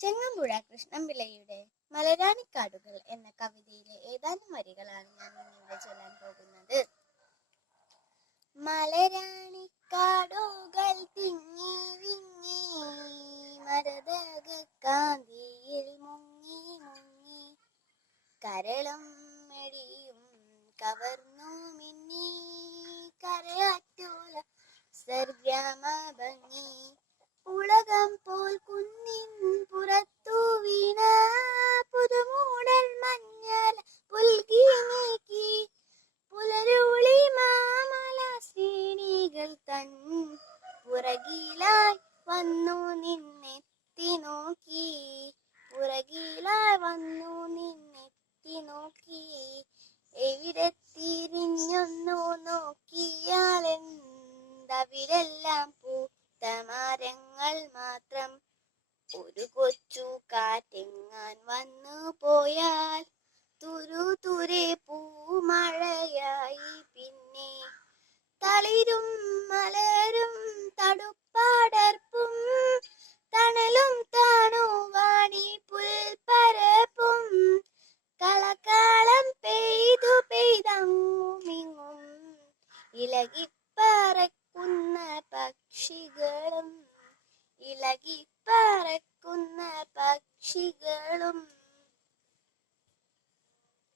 ചെങ്ങമ്പുഴ കൃഷ്ണൻപിള്ളയുടെ മലരാണിക്കാടുകൾ എന്ന കവിതയിലെ ഏതാനും വരികളാണ് ഞാൻ ഇന്നിവിടെ ചൊല്ലാൻ പോകുന്നത്. മലരാണിക്കാടുകൾ തിങ്ങി വിങ്ങി മരതകക്കാന്തിയിൽ മുങ്ങി മുങ്ങി കരളും മെടിയും കവർന്നു മിന്നി കരയാറ്റോല സർഗ്രാമ ഭംഗി ഉലകം പോൽ കുന്നിൻ പുറത്തു വീണ പുതുമൂടൽ മഞ്ഞൾ പുൽകി നീക്കി പുലരുളി മാമല ശ്രേണികൾ തൻ പുറകിലായി വന്നു നിന്നെത്തി നോക്കി പുറകിലായി വന്നു നിന്നെത്തി നോക്കി എവിടെ തിരിഞ്ഞൊന്നു നോക്കിയാലെന്തവിടെല്ലാം പൂത്തമരങ്ങൾ മാത്രം. ഒരു കൊച്ചു കാറ്റെങ്ങാൻ വന്നു പോയാൽ തുരുതുരെ പൂമഴയായി പിന്നെ തളിരും മലരും തടുപ്പാടർപ്പും തണലും താണുവാണി പുൽപ്പരപ്പും കളക്കാളം പെയ്തു പെയ്തങ്ങുമിങ്ങും ഇളകിപ്പറക്കുന്ന പക്ഷികളും ഇളകിപ്പറക്കുന്ന പക്ഷികളും